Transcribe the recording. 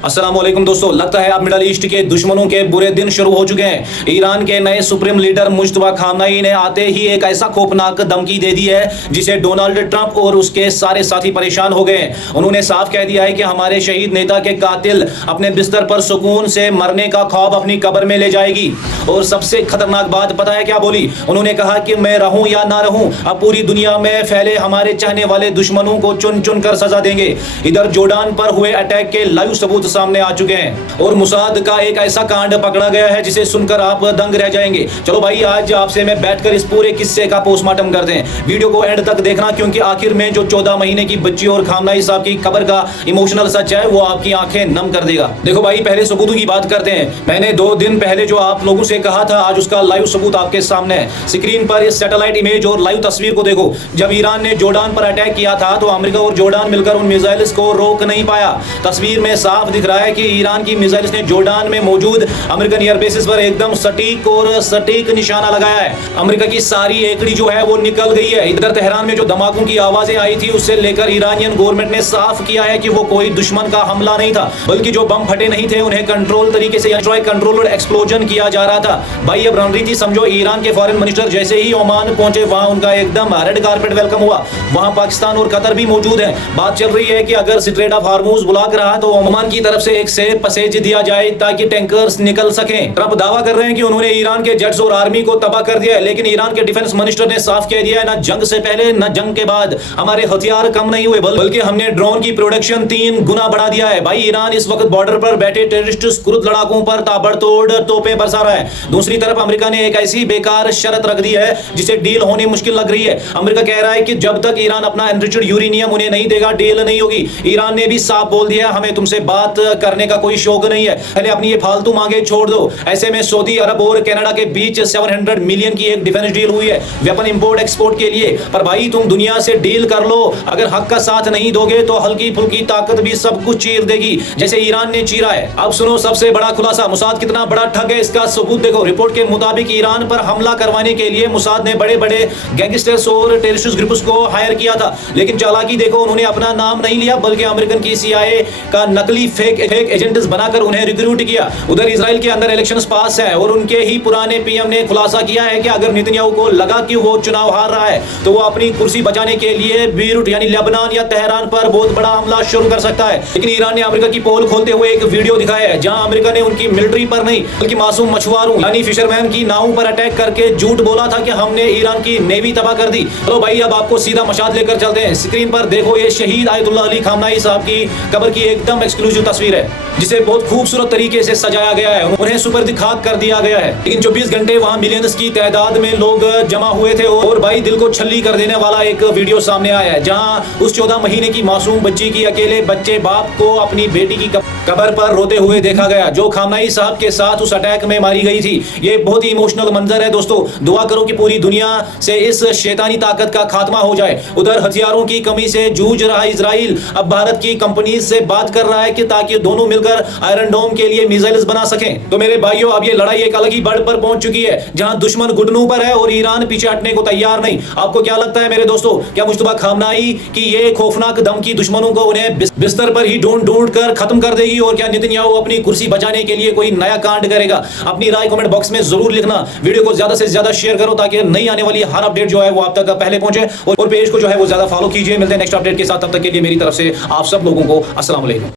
अस्सलामुअलैकुम दोस्तों, लगता है अब मिडल ईस्ट के दुश्मनों के बुरे दिन शुरू हो चुके हैं। ईरान के नए सुप्रीम लीडर मुश्तबा खामनेई ने आते ही एक ऐसा खौफनाक धमकी दे दी है जिसे डोनाल्ड ट्रंप और उसके सारे साथी परेशान हो गए हैं। उन्होंने साफ कह दिया है कि हमारे शहीद नेता के कातिल अपने बिस्तर पर सुकून से मरने का ख्वाब अपनी कब्र में ले जाएगी। और सबसे खतरनाक बात पता है क्या बोली? उन्होंने कहा कि मैं रहूं या ना रहूं, अब पूरी दुनिया में फैले हमारे चाहने वाले दुश्मनों को चुन चुन कर सजा देंगे। इधर जोर्डान पर हुए अटैक के लाइव सबूत सामने आ चुके हैं और मुसाद का एक ऐसा कांड पकड़ा गया है जिसे सुनकर आप दंग रह जाएंगे। चलो भाई, आज आपसे मैं बैठकर इस पूरे किस्से का पोस्टमार्टम करते हैं। वीडियो को एंड तक देखना, क्योंकि आखिर में जो 14 महीने की बच्ची और खामनेई साहब की कब्र का इमोशनल सच है वो आपकी आंखें नम कर देगा। देखो भाई, पहले सबूतों की बात करते हैं। मैंने 2 दिन पहले जो आप लोगों से कहा था, आज उसका लाइव सबूत आपके सामने है। स्क्रीन पर इस सैटेलाइट इमेज और लाइव तस्वीर को देखो। जब ईरान ने जोर्डान पर अटैक किया था तो अमेरिका और जोर्डान मिलकर उन मिसाइल्स को रोक नहीं पाया। तस्वीर में साफ दिख रहा है कि ईरान की मिसाइल्स ने जोर्डान में मौजूद अमेरिकन एयरबेसेस पर एकदम सटीक निशाना लगाया है। अमेरिका की सारी एकड़ी जो है वो निकल गई है। इधर तेहरान में जो धमाकों की आवाजें आई थी उससे लेकर ईरानियन गवर्नमेंट ने साफ किया है कि वो कोई दुश्मन का हमला नहीं था, बल्कि जो बम फटे नहीं थे उन्हें कंट्रोल तरीके से कंट्रोल्ड एक्सप्लोजन किया जा रहा था। भाई अब रणनीति समझो। ईरान के फॉरेन मिनिस्टर जैसे ही ओमान पहुंचे, वहां उनका एकदम रेड कारपेट वेलकम हुआ। वहां पाकिस्तान और कतर भी मौजूद है। बात चल रही है कि अगर स्ट्रेट ऑफ हार्मूज ब्लॉक रहा तो ओमान की तरफ से एक सेफ पैसेज दिया जाए ताकि टैंकर्स निकल सकें। ट्रंप दावा कर रहे हैं कि उन्होंने ईरान के जेट्स और आर्मी को तबाह कर दिया है, लेकिन ईरान के डिफेंस मिनिस्टर ने साफ कह दिया है, ना जंग से पहले ना जंग के बाद हमारे हथियार कम नहीं हुए, बल्कि हमने ड्रोन की प्रोडक्शन 3 गुना बढ़ा दिया है। भाई ईरान इस वक्त बॉर्डर पर बैठे टेररिस्ट कुर्द लड़ाकों पर ताबड़तोड़ तोपें बरसा रहा है। दूसरी तरफ अमेरिका ने एक ऐसी बेकार शर्त रख दी है जिसे डील होनी मुश्किल लग रही है। अमेरिका कह रहा है कि जब तक ईरान अपना एनरिच्ड यूरेनियम उन्हें नहीं देगा, डील नहीं होगी। ईरान ने भी साफ बोल दिया, हमें तुमसे बात करने का कोई शौक नहीं है, पहले अपनी ये फालतू मांगे छोड़ दो। ऐसे में सऊदी अरब और कनाडा के बीच 700 मिलियन की एक डिफेंस डील हुई है वेपन इंपोर्ट एक्सपोर्ट के लिए। पर भाई तुम दुनिया से डील कर लो, अगर हक का साथ नहीं दोगे तो हल्की फुल्की ताकत भी सब कुछ चीर देगी, जैसे ईरान ने चीरा है। अब सुनो सबसे बड़ा खुलासा, मुसाद कितना बड़ा ठग है इसका सबूत देखो। रिपोर्ट के मुताबिक ईरान पर हमला करवाने के लिए मुसाद ने बड़े बड़े गैंगस्टर्स और टेररिस्ट ग्रुप्स को हायर किया था, लेकिन चालाकी देखो, उन्होंने अपना नाम नहीं लिया बल्कि अमेरिकन की CIA का नकली फेक एजेंट्स बनाकर उन्हें रिक्रूट किया। उधर इजराइल के अंदर इलेक्शंस पास है और उनके ही पुराने PM ने खुलासा किया है कि अगर नेतन्याहू को लगा कि वो चुनाव हार रहा है तो वो अपनी कुर्सी बचाने के लिए बीरूट यानी लेबनान या तेहरान पर बहुत बड़ा हमला शुरू कर सकता है। लेकिन ईरान ने अमेरिका की पोल खोलते हुए एक वीडियो दिखाया है जहां अमेरिका ने उनकी मिलिट्री पर नहीं बल्कि मासूम मछुआरों यानी फिशरमैन की नावों पर अटैक करके झूठ बोला था कि हमने ईरान की नेवी तबाह कर दी। तो भाई अब आपको सीधा मशाद लेकर चलते हैं। स्क्रीन पर देखो, ये शहीद आयतुल्लाह अली खामनेई साहब की कब्र की एकदम एक्सक्लूसिव तस्वीर है जिसे बहुत खूबसूरत तरीके से सजाया गया है। उन्हें सुपर्द खाक कर दिया गया है। लेकिन 24 घंटे वहां मिलियंस की तादाद में लोग जमा हुए थे और भाई दिल को छल्ली कर देने वाला एक वीडियो सामने आया है जहां उस 14 महीने की मासूम बच्ची की अकेले बच्चे बाप को अपनी बेटी की कब्र पर रोते हुए देखा गया, जो खामनेई साहब के साथ उस अटैक में मारी गई थी। ये बहुत ही इमोशनल मंजर है दोस्तों। दुआ करो कि पूरी दुनिया से इस शैतानी ताकत का खात्मा हो जाए। उधर हथियारों की कमी से जूझ रहा इजराइल अब भारत की कंपनी से बात कर रहा है कि ताकि दोनों मिलकर आयरन डोम के लिए मिसाइल्स बना सकें। तो मेरे भाइयों, अब ये लड़ाई एक अलग ही बढ़ पर पहुंच चुकी है जहां दुश्मन घुटनों पर है और ईरान पीछे हटने को तैयार नहीं। आपको क्या लगता है मेरे दोस्तों, क्या मुश्तबा खामनेई की ये खौफनाक धमकी दुश्मनों को उन्हें बिस्तर पर ही ढूंढ कर खत्म कर देगी, और क्या नेतन्याहू अपनी कुर्सी बचाने के लिए कोई नया कांड करेगा? अपनी राय कमेंट बॉक्स में जरूर लिखना। वीडियो को ज्यादा से ज्यादा शेयर करो ताकि नई आने वाली हर अपडेट जो है वो आप तक पहले पहुंचे, और पेज को जो है वो ज्यादा फॉलो कीजिए। मिलते हैं नेक्स्ट अपडेट के साथ, तब तक के लिए मेरी तरफ से आप सब लोगों को अस्सलाम वालेकुम।